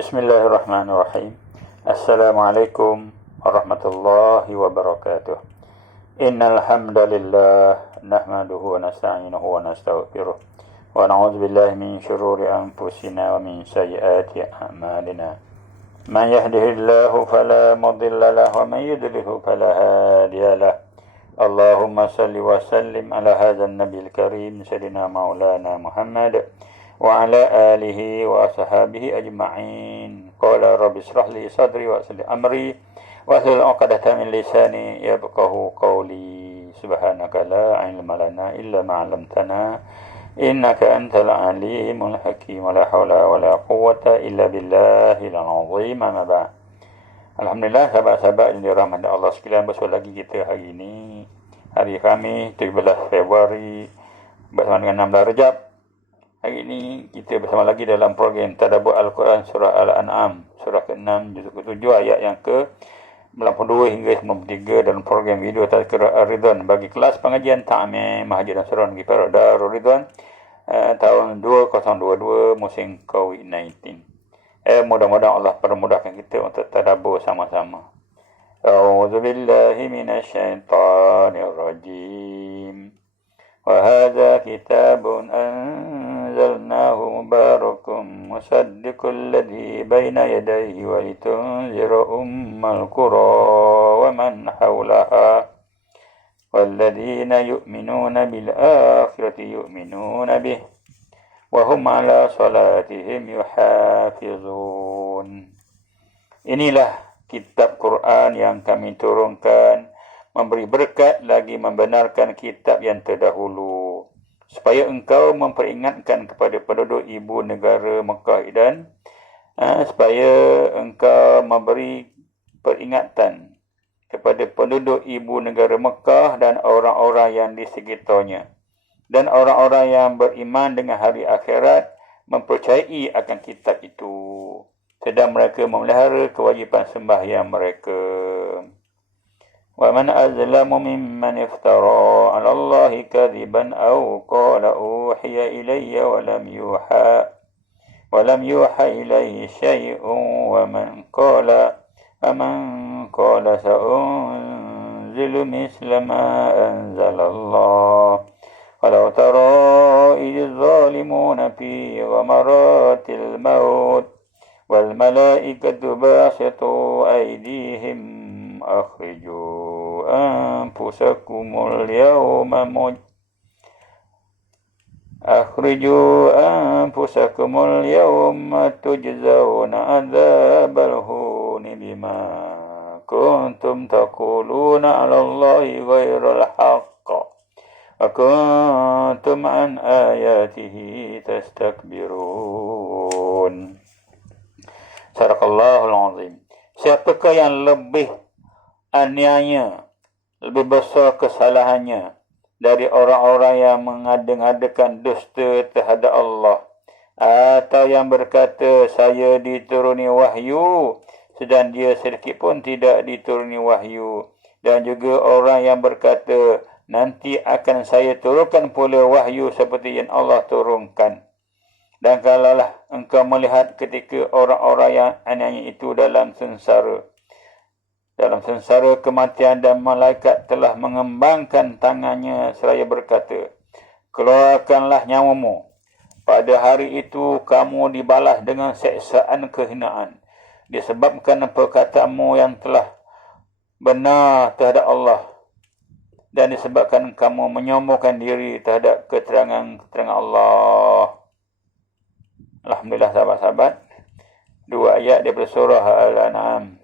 Bismillahirrahmanirrahim. Assalamualaikum warahmatullahi wabarakatuh. Innal hamdalillah nahmaduhu wa nasta'inuhu wa nastaghfiruh wa na'udzu billahi min shururi anfusina wa min sayyiati a'malina. Man yahdihillahu fala mudilla lahu wa man yudlilhu fala hadiya lahu. Allahumma salli wa sallim ala hadzal nabiyil karim sayyidina maulana Muhammad wa ala alihi wa ashabihi ajma'in. Qala rabbi shrah li sadri wa yassir li amri wa hlul 'uqdatam min lisani yafqahu qawli. Subhanaka la ilma lana illa ma 'allamtana innaka antal alimul hakim. La haula wa la quwwata illa billahil azim. Amma ba'd. Alhamdulillah, sahabat-sahabat yang dirahmati Allah sekalian, bersua lagi kita hari ini, hari Khamis 17 Februari bersama dengan 16 Rejab. Hari ini kita bersama lagi dalam program Tadabbur Al-Quran Surah Al-An'am, surah ke-6 juzuk ke-7 ayat yang ke-92 hingga 93 dalam program video Tazkirah Ar-Ridwan bagi kelas pengajian Ta'mim Mahajir dan Surah Negeri Perak Darul Ridwan tahun 2022 musim COVID-19. Mudah-mudahan Allah permudahkan kita untuk tadabbur sama-sama. A'udzubillahi minasyaitonir rajim. Wa hadza kitabun anzalnahu mubarakun musaddiqul ladzi baina yadayhi wa litunzira ummal qura wa man hawlaha walladzina yu'minuna bil akhirati yu'minuna bih wa hum ala salatihim yuhafizun. Inilah kitab Quran yang kami turunkan, memberi berkat lagi membenarkan kitab yang terdahulu, supaya engkau memperingatkan kepada penduduk ibu negara Mekah dan supaya engkau memberi peringatan kepada penduduk ibu negara Mekah dan orang-orang yang di sekitarnya, dan orang-orang yang beriman dengan hari akhirat mempercayai akan kitab itu, sedang mereka memelihara kewajipan sembahyang mereka. وَمَنْ أَظْلَمُ مِمَّنِ افْتَرَى عَلَى اللَّهِ كَذِبًا أَوْ قَالَ أُوحِيَ إِلَيَّ وَلَمْ يُوحَ إِلَيْهِ شَيْءٌ وَمَنْ قَالَ سَأُنْزِلُ مِثْلَ مَا أَنزَلَ اللَّهُ وَلَوْ تَرَى إِذِ الظَّالِمُونَ فِي غَمَرَاتِ الْمَوْتِ وَالْمَلَائِكَةُ بَاسِطُو أَيْدِيهِمْ أخرجوا أنفسكم اليوم تجزون عذاب الهون بما كنتم تقولون على الله غير الحق وكنتم عن آياته تستكبرون. Sadaqallahul azim. Siapakah yang lebih aniaya, lebih besar kesalahannya dari orang-orang yang mengada-ngadakan dusta terhadap Allah, atau yang berkata saya dituruni wahyu sedang dia sedikit pun tidak dituruni wahyu, dan juga orang yang berkata nanti akan saya turunkan pula wahyu seperti yang Allah turunkan. Dan kalaulah engkau melihat ketika orang-orang yang aniaya itu dalam sengsara kematian, dan malaikat telah mengembangkan tangannya seraya berkata, keluarkanlah nyawamu. Pada hari itu kamu dibalas dengan seksaan kehinaan disebabkan perkataanmu yang telah benar terhadap Allah, dan disebabkan kamu menyombongkan diri terhadap keterangan Allah. Alhamdulillah sahabat-sahabat, 2 ayat daripada surah Al-An'am.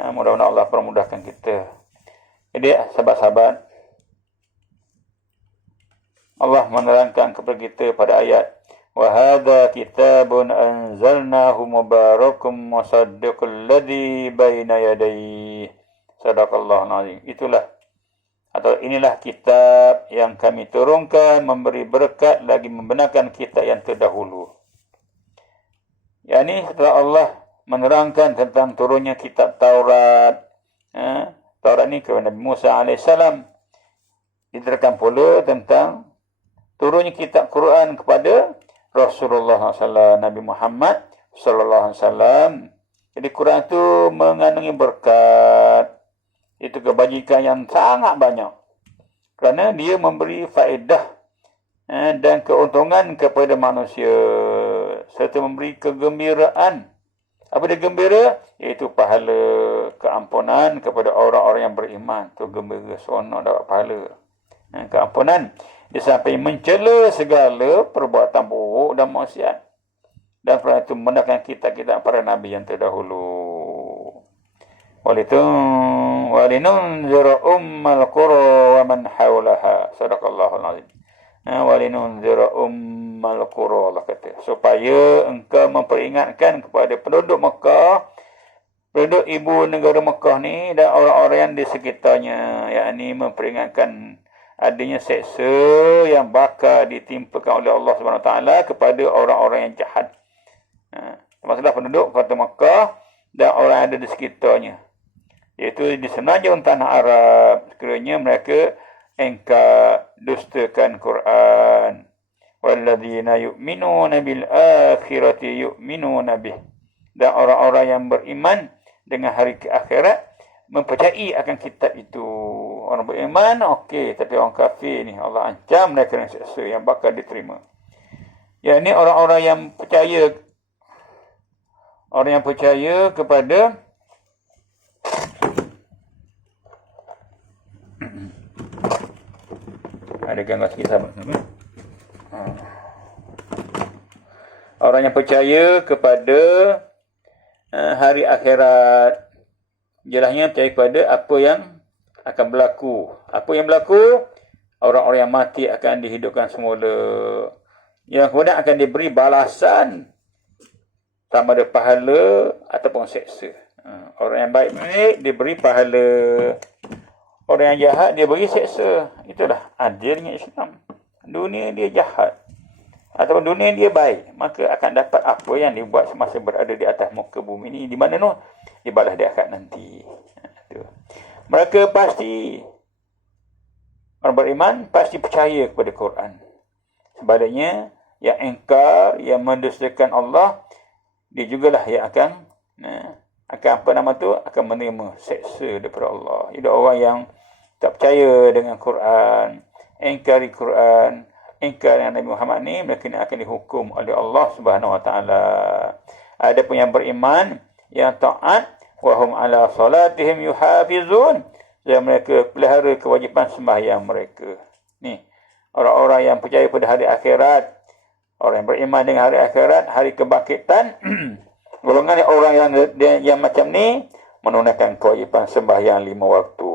Mudah-mudahan Allah permudahkan kita. Jadi sahabat-sahabat, Allah menerangkan kepada kita pada ayat wa hadza kitabun anzalnahu mubarakun musaddiqul ladzi baina yadayhi. Sadaqallahul azim. Inilah kitab yang kami turunkan, memberi berkat lagi membenarkan kitab yang terdahulu. Yani setelah Allah menerangkan tentang turunnya kitab Taurat. Taurat ni kepada Nabi Musa AS. Diterangkan pula tentang turunnya kitab Quran kepada Rasulullah SAW, Nabi Muhammad sallallahu alaihi wasallam. Jadi Quran itu mengandungi berkat, itu kebajikan yang sangat banyak. Kerana dia memberi faedah dan keuntungan kepada manusia serta memberi kegembiraan. Apa dia gembira? Iaitu pahala keampunan kepada orang-orang yang beriman. Tu gembira, seronok dapat pahala keampunan. Dia sampai mencela segala perbuatan buruk dan maksiat. Dan kerana itu mendapatkan kitab-kitab para nabi yang terdahulu. Walinunzira ummal qura wa man hawlaha. Sadaqallahul azim. Walinunzira ummal qura, Allah kata, supaya engkau memperingatkan kepada penduduk Mekah, penduduk ibu negara Mekah ni dan orang-orang yang di sekitarnya, yakni memperingatkan adanya seksa yang bakal ditimpakan oleh Allah Subhanahu Taala kepada orang-orang yang jahat. Masalah penduduk kota Mekah dan orang yang ada di sekitarnya, iaitu di semenanjung tanah Arab, sekiranya mereka engkar dustakan Quran. Walladzina yu'minuna bil akhirati yu'minuna bih. Dan orang-orang yang beriman dengan hari akhirat mempercayai akan kitab itu. Orang beriman okey, tapi orang kafir ni Allah ancam mereka dengan siksa yang bakal diterima. Ya, ini orang-orang yang percaya, orang yang percaya kepada ada gangguan sikit, sahabat. Orang yang percaya kepada hari akhirat, jelasnya percaya kepada apa yang akan berlaku. Apa yang berlaku? Orang-orang yang mati akan dihidupkan semula, yang kemudian akan diberi balasan sama ada pahala ataupun seksa. Orang yang baik diberi pahala, orang yang jahat dia beri seksa. Itulah adilnya Islam. Dunia dia jahat ataupun dunia dia baik, maka akan dapat apa yang dibuat semasa berada di atas muka bumi ini. Di mana noh? Di balas di akhirat nanti. Mereka pasti, orang beriman pasti percaya kepada Quran. Sebaliknya yang engkar, yang mendustakan Allah, dia jugalah yang akan akan menerima seksa daripada Allah. Itu orang yang tak percaya dengan Quran, engkari Quran, engkar yang Nabi Muhammad ni, mereka ni akan dihukum oleh Allah Subhanahu Wa Taala. Ada pun yang beriman, yang taat, wa hum ala salatihim yuhafizun, yang mereka pelihara kewajipan sembahyang mereka. Ni orang-orang yang percaya pada hari akhirat, orang yang beriman dengan hari akhirat, hari kebangkitan. Golongan orang yang macam ni menunaikan kewajipan sembahyang 5 waktu,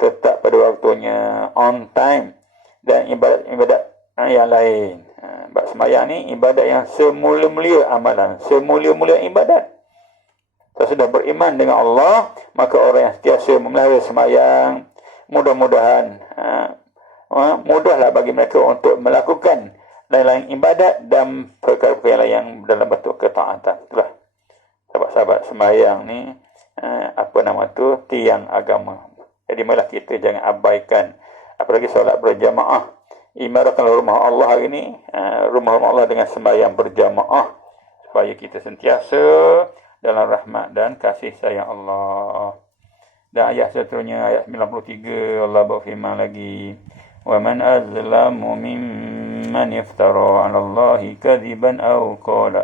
tetap pada waktunya, on time, dan ibadat yang lain. Sembahyang ni ibadat yang semulia-mulia amalan, semulia-mulia ibadat. Kalau sudah beriman dengan Allah, maka orang yang sentiasa memelihara sembahyang, mudah-mudahan mudahlah bagi mereka untuk melakukan lain-lain ibadat dan perkara-perkara yang dalam bentuk ketaatan. Itulah sahabat-sahabat, sembahyang ni tiang agama. Jadi malah kita jangan abaikan, apalagi solat berjamaah. Ibaratkan rumah Allah hari ini, rumah Allah dengan sembahyang berjamaah, supaya kita sentiasa dalam rahmat dan kasih sayang Allah. Dan ayat seterusnya, ayat 93, Allah berfirman lagi, وَمَنْ أَظْلَمُ مِمَّنْ يَفْتَرَى عَلَى اللَّهِ كَذِبًا أَوْ قَالَ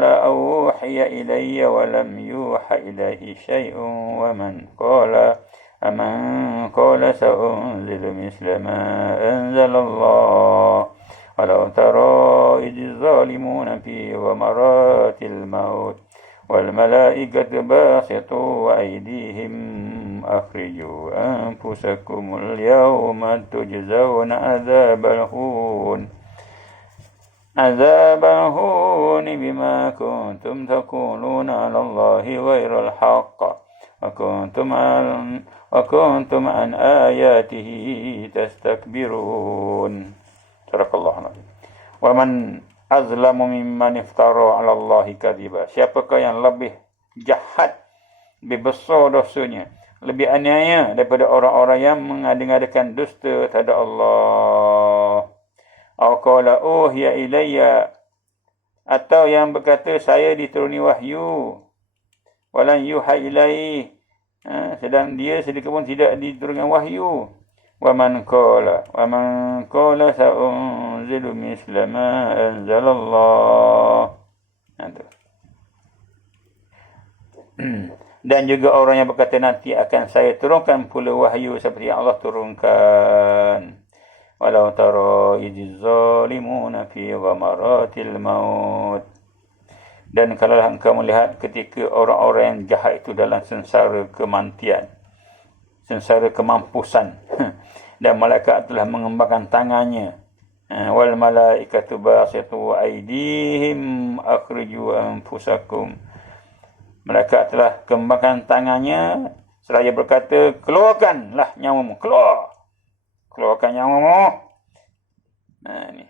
أَوْحِيَ إِلَيَّ وَلَمْ يُوحَ إِلَيْهِ شَيْءٌ وَمَنْ قَالَ سَأُنْزِلُ مِثْلَ مَا أَنْزَلَ اللَّهُ وَلَوْ تَرَى إِذِ الظَّالِمُونَ فِي غَمَرَاتِ الْمَوْتِ وَالْمَلَائِكَةُ بَاسِطُو أَيْدِيهِمْ أَخْرِجُوا أَنفُسَكُمُ الْيَوْمَ تُجْزَوْنَ عَذَابَ الْهُونِ بِمَا كُنْتُمْ تَقُولُونَ عَلَى اللَّهِ غَيْرَ الْحَقِّ وَكُنْتُمْ عَنْ آيَاتِهِ تَسْتَكْبِرُونَ. Sadaqallahul azim. Wa man azlamu mimman iftara 'ala Allahi kadhiba. Siapakah yang lebih jahat, lebih besar dosanya, lebih aniaya daripada orang-orang yang mengadakan dusta terhadap Allah. Aw qala uhiya ilayya, atau yang berkata saya dituruni wahyu, walan yuha ilaihi, sedang dia sedikit pun tidak diturunkan wahyu. Wa man qala sa'unzilu misla ma anzalallah. Dan juga orang yang berkata nanti akan saya turunkan pula wahyu seperti yang Allah turunkan. Walau tara idz zalimuna fi ghamaratil maut. Dan kalau engkau melihat ketika orang-orang yang jahat itu dalam sengsara kematian, sengsara kemampusan, dan malaikat telah mengembangkan tangannya, wal malaikatu basitu aydihim akhriju anfusakum, malaikat telah kembangkan tangannya seraya berkata, keluarkanlah nyawamu, keluarkan nyawamu. Ni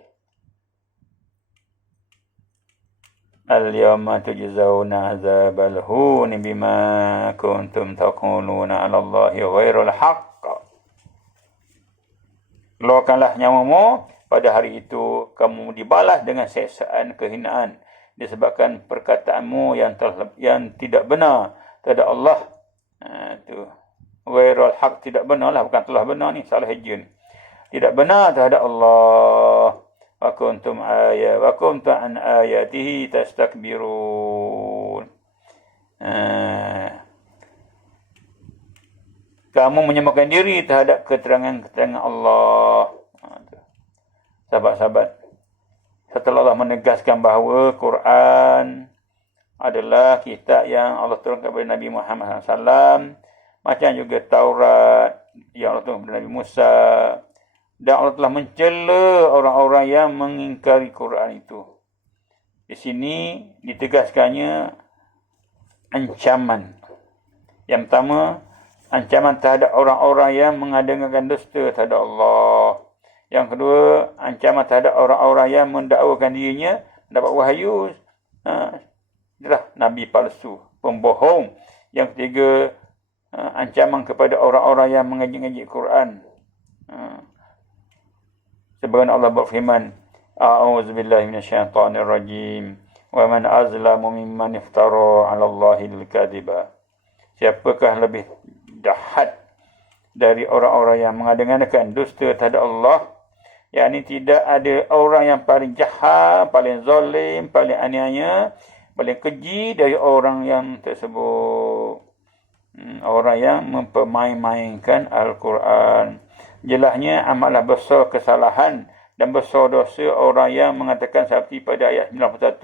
al-yawma tujzauna azabal hun bima kuntum taquluna 'ala Allahi ghairal haqq. Keluarkanlah nyawamu, pada hari itu kamu dibalas dengan siksaan kehinaan disebabkan perkataanmu yang tidak benar terhadap Allah. Itu ghairul haq, tidak benarlah, bukan telah benar ni, salah hijau ni. Tidak benar terhadap Allah. Wa kuntum an ayatihi tastakbirun. Kamu menyembahkan diri terhadap keterangan-keterangan Allah. Sahabat-sahabat, setelah Allah menegaskan bahawa Quran adalah kitab yang Allah turunkan kepada Nabi Muhammad SAW, macam juga Taurat yang Allah turunkan kepada Nabi Musa, dan Allah telah mencela orang-orang yang mengingkari Quran itu. Di sini ditegaskannya ancaman. Yang pertama, ancaman terhadap orang-orang yang mengadakan dusta terhadap Allah. Yang kedua, ancaman terhadap orang-orang yang mendakwakan dirinya dapat wahyu, adalah nabi palsu, pembohong. Yang ketiga, ancaman kepada orang-orang yang mengaji-ngaji Quran. Sebagaimana Allah berfirman, a'udzubillahi minasyaitonirrajim, wa man azlamu mimman iftara 'ala Allahil kadhiba. Siapakah lebih jahat dari orang-orang yang mengadakan dusta terhadap Allah? Yakni tidak ada orang yang paling jahat, paling zalim, paling aniaya, paling keji dari orang yang tersebut. Orang yang mempermain-mainkan Al-Quran. Jelasnya amatlah besar kesalahan dan besar dosa orang yang mengatakan seperti pada ayat 91.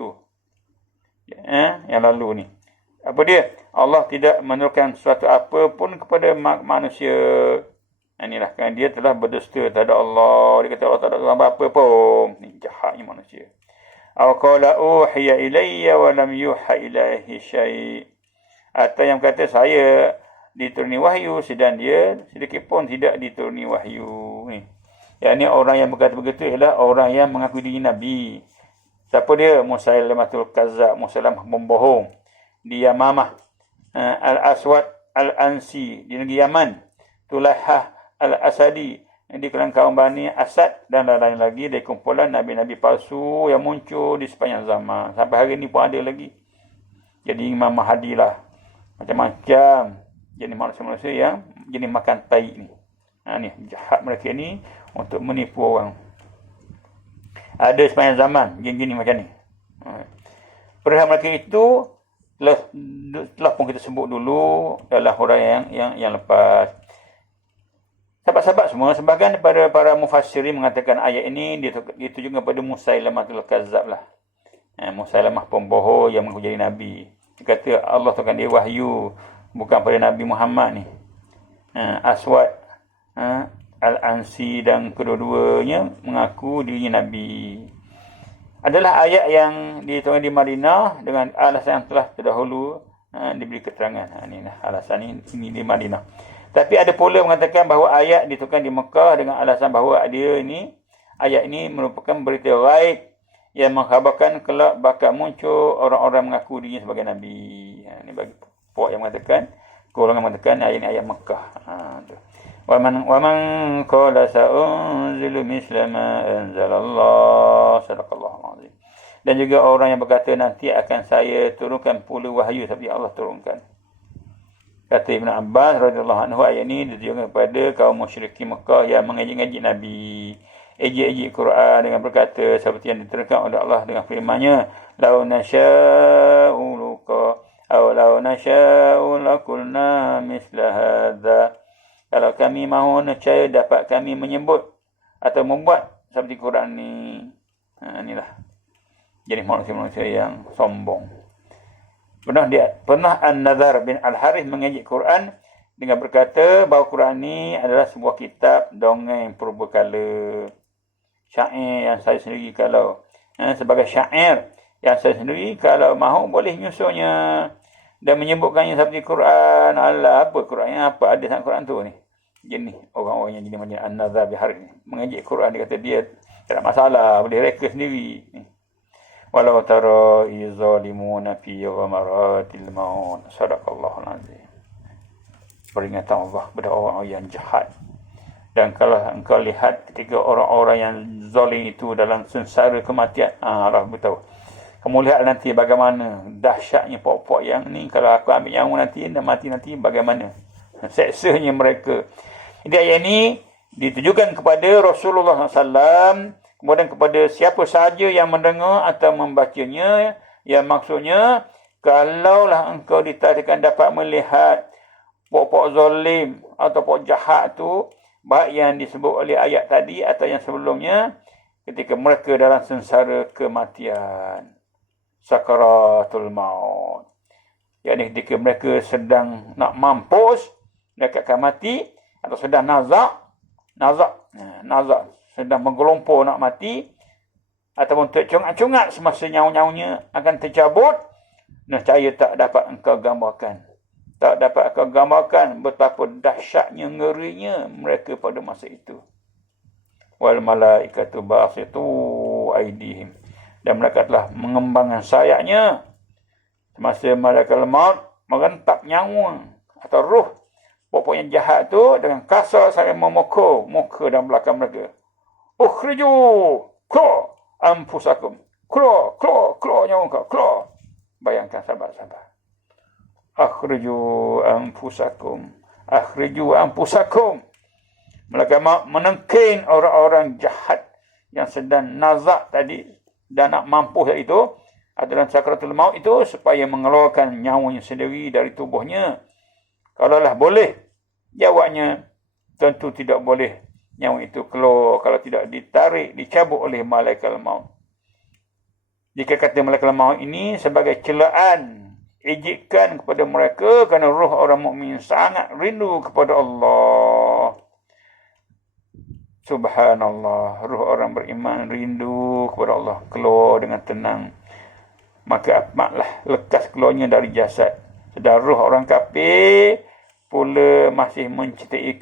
Yang lalu ni. Apa dia? Allah tidak menurunkan sesuatu apa pun kepada manusia. Inilah kan dia telah berdusta terhadap Allah. Dia kata Allah tak ada apa pun. Ni jahatnya manusia. Aw qala uhiya ilayya wa lam yuha ilaihi syai'. Atau yang kata saya dituruni wahyu sedang dia sedikit pun tidak dituruni wahyu. Yang ni orang yang berkata begitu ialah orang yang mengaku diri Nabi. Siapa dia? Musailamatul Kazzab, Musailamah pembohong. Di Yamamah. Al-Aswad Al-Ansi di negeri Yaman. Tulahah Al-Asadi di kalangan kaum Bani Asad, dan lain-lain lagi dari kumpulan Nabi-Nabi palsu yang muncul di sepanjang zaman. Sampai hari ini pun ada lagi. Jadi Imam Mahdi lah. Macam-macam jenis manusia-manusia yang jenis makan tai ni. Ni jahat mereka ni untuk menipu orang. Ada sepanjang zaman jenis macam ni. Perihal mereka itu telah pun kita sebut dulu dalam huraian yang lepas. Sahabat-sahabat semua, sebahagian daripada para mufassirin mengatakan ayat ini ditujukan kepada Musailamatul Kazzab lah. Musailamah pembohong yang mengaku jadi Nabi. Dia kata Allah turunkan dia wahyu, bukan pada Nabi Muhammad ni. Aswad Al-Ansi dan kedua-duanya mengaku dirinya Nabi. Adalah ayat yang diturunkan di Madinah dengan alasan yang telah terdahulu diberi keterangan. Inilah alasan ini di Madinah. Tapi ada pula mengatakan bahawa ayat diturunkan di Mekah dengan alasan bahawa ayat ini merupakan berita ghaib yang mengkhabarkan kelak bakal muncul orang-orang mengaku dirinya sebagai Nabi. Ini bagi puak yang mengatakan, golongan mengatakan ayat ini ayat Mekah. Wa man qala sa'unzilu misla ma anzalallah. Sadaqallahul azim. Dan juga orang yang berkata nanti akan saya turunkan pula wahyu seperti Allah turunkan. Kata Ibn Abbas radhiyallahu anhu, ayat ini ditujukan kepada kaum musyrikin Mekah yang mengejek-ngejek Nabi, ejek-ejek Quran dengan berkata seperti yang diterangkan oleh Allah dengan firman-Nya, "Lau nasya'u luka aw lau nasya'u lakulna misla hadza." Kalau kami mahu nescaya dapat kami menyebut atau membuat seperti Quran ni. Inilah jenis manusia-manusia yang sombong. Pernah An-Nadhar bin Al-Harith mengejek Quran dengan berkata bahawa Quran ni adalah sebuah kitab dongeng purbakala. Syair yang saya sendiri kalau sebagai syair yang saya sendiri kalau mahu boleh nyusunnya dan menyebutkannya seperti Quran. Alah, apa Quran yang apa ada dalam Quran tu ni. Jenis orang-orang yang jadi macam An-Nadhar bin Al-Harith ni mengejek Quran, dia kata dia tak ada masalah, boleh reka sendiri. Walau tara izalimuna fi ghamaratil maut. Sadaqallahul azim. Peringatan Allah kepada orang yang jahat. Dan kalau engkau lihat ketika orang-orang yang zalim itu dalam sengsara kematian, Allah beritahu. Kamu lihat nanti bagaimana dahsyatnya pokok yang ni. Kalau aku ambil nyawa nanti dan mati nanti, bagaimana seksanya mereka. Jadi ayat ini ditujukan kepada Rasulullah SAW, kemudian kepada siapa sahaja yang mendengar atau membacanya, yang maksudnya kalaulah engkau ditakdirkan dapat melihat pokok zalim atau pokok jahat tu, baik yang disebut oleh ayat tadi atau yang sebelumnya, ketika mereka dalam sengsara kematian, sakaratul maut, yakni ketika mereka sedang nak mampus, mereka akan mati, atau sedang nazak, sedang menggelompor nak mati, ataupun tercungak-cungak semasa nyawa-nyawanya akan tercabut, nescaya tak dapat engkau gambarkan. Tak dapat engkau gambarkan betapa dahsyatnya, ngerinya mereka pada masa itu. Wal malaikatu basitu aidihim. Dan mereka telah mengembangkan sayapnya semasa malaikat maut merentak nyawa atau roh pokok yang jahat tu dengan kasar sampai memukul muka dan belakang mereka. Ukhriju, keluar anfusakum. Keluar nyawa kau, keluar. Bayangkan sahabat-sahabat. Akhriju anfusakum. Mereka menengking orang-orang jahat yang sedang nazak tadi dan nak mampus itu adalah sakaratul maut itu, supaya mengeluarkan nyawanya sendiri dari tubuhnya. Kalaulah boleh, jawabnya tentu tidak boleh nyawa itu keluar kalau tidak ditarik, dicabut oleh malaikat maut. Jika kata malaikat maut ini sebagai celaan, ejekan kepada mereka, kerana roh orang mukmin sangat rindu kepada Allah. Subhanallah, roh orang beriman rindu kepada Allah, keluar dengan tenang. Maka amatlah lekas keluarnya dari jasad. Sedang roh orang kafir pula masih mencintai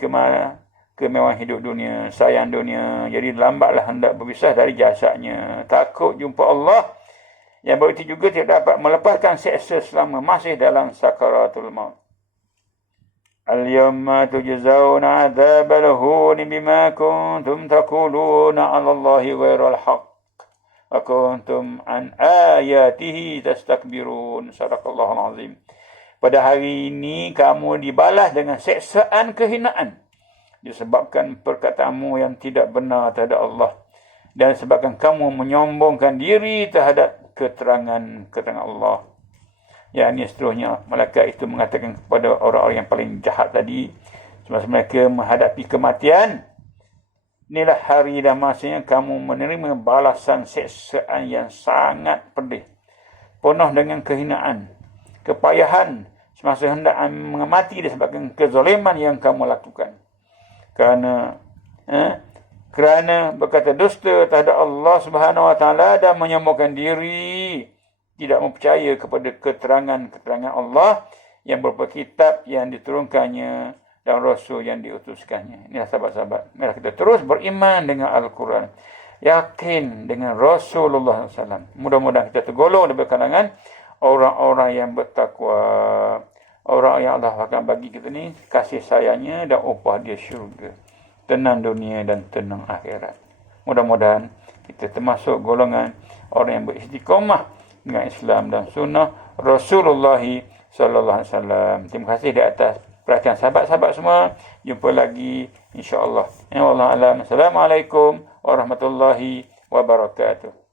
kemewahan hidup dunia, sayang dunia. Jadi lambatlah hendak berpisah dari jasadnya. Takut jumpa Allah. Yang berarti juga tidak dapat melepaskan seksa selama masih dalam sakaratul maut. Al-yawma tujzauna 'adzabal huni bima kuntum taquluna 'ala Allahi ghairal haqq wa kuntum an ayatihi tastakbirun. Sadaqallahul azim. Pada hari ini kamu dibalas dengan seksaan kehinaan disebabkan perkataanmu yang tidak benar terhadap Allah, dan sebabkan kamu menyombongkan diri terhadap keterangan Allah. Yang ini seterusnya, malaikat itu mengatakan kepada orang-orang yang paling jahat tadi, semasa mereka menghadapi kematian, inilah hari dan masanya kamu menerima balasan seksaan yang sangat pedih, penuh dengan kehinaan, kepayahan, semasa hendak mengamati disebabkan kezaliman yang kamu lakukan. Kerana berkata dusta terhadap Allah Subhanahu Wa Taala dan menyombongkan diri, tidak mempercaya kepada keterangan Allah yang berupa kitab yang diturunkannya dan rasul yang diutuskannya. Inilah sahabat-sahabat, marilah kita terus beriman dengan Al-Quran, yakin dengan Rasulullah SAW. Mudah-mudahan kita tergolong dari kalangan orang-orang yang bertakwa. orang yang Allah akan bagi kita ni kasih sayangnya dan upah dia syurga. Tenang dunia dan tenang akhirat. Mudah-mudahan kita termasuk golongan orang yang beristiqamah dengan Islam dan sunnah Rasulullah sallallahu alaihi wasallam. Terima kasih di atas perhatian sahabat-sahabat semua. Jumpa lagi insya-Allah. Ya Allah alam. Assalamualaikum warahmatullahi wabarakatuh.